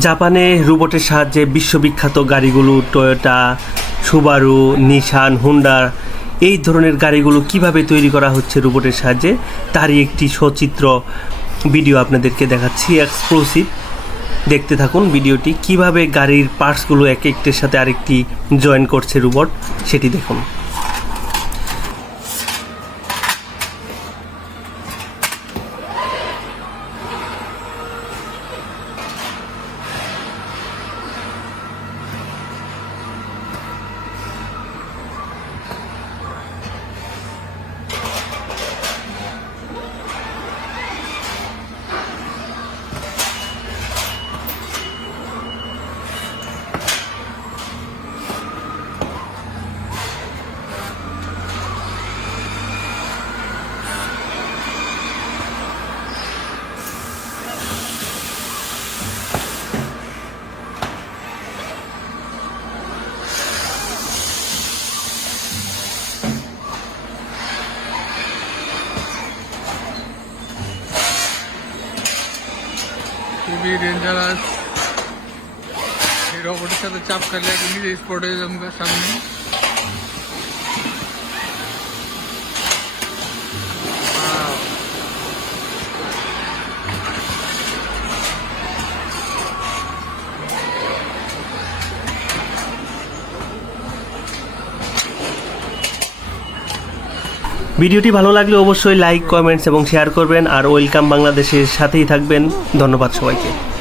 জাপানে রোবটের সাহায্যে বিশ্ববিখ্যাত গাড়িগুলো টয়োটা সুবারু নিশান হুন্ডা এই ধরনের গাড়িগুলো কীভাবে তৈরি করা হচ্ছে রোবটের সাহায্যে, তারই একটি সচিত্র ভিডিও আপনাদেরকে দেখাচ্ছি এক্সক্লুসিভ দেখতে থাকুন ভিডিওটি, কীভাবে গাড়ির পার্টসগুলো এক একটির সাথে আরেকটি জয়েন করছে রোবট সেটি দেখুন। খুবই ডেঞ্জারাস এই রবটের সাথে চাপ একদম নিজে স্পট হয়ে সামনে। ভিডিওটি ভালো লাগলে অবশ্যই লাইক, কমেন্টস এবং শেয়ার করবেন। আর ওয়েলকাম বাংলাদেশের সাথেই থাকবেন। ধন্যবাদ সবাইকে।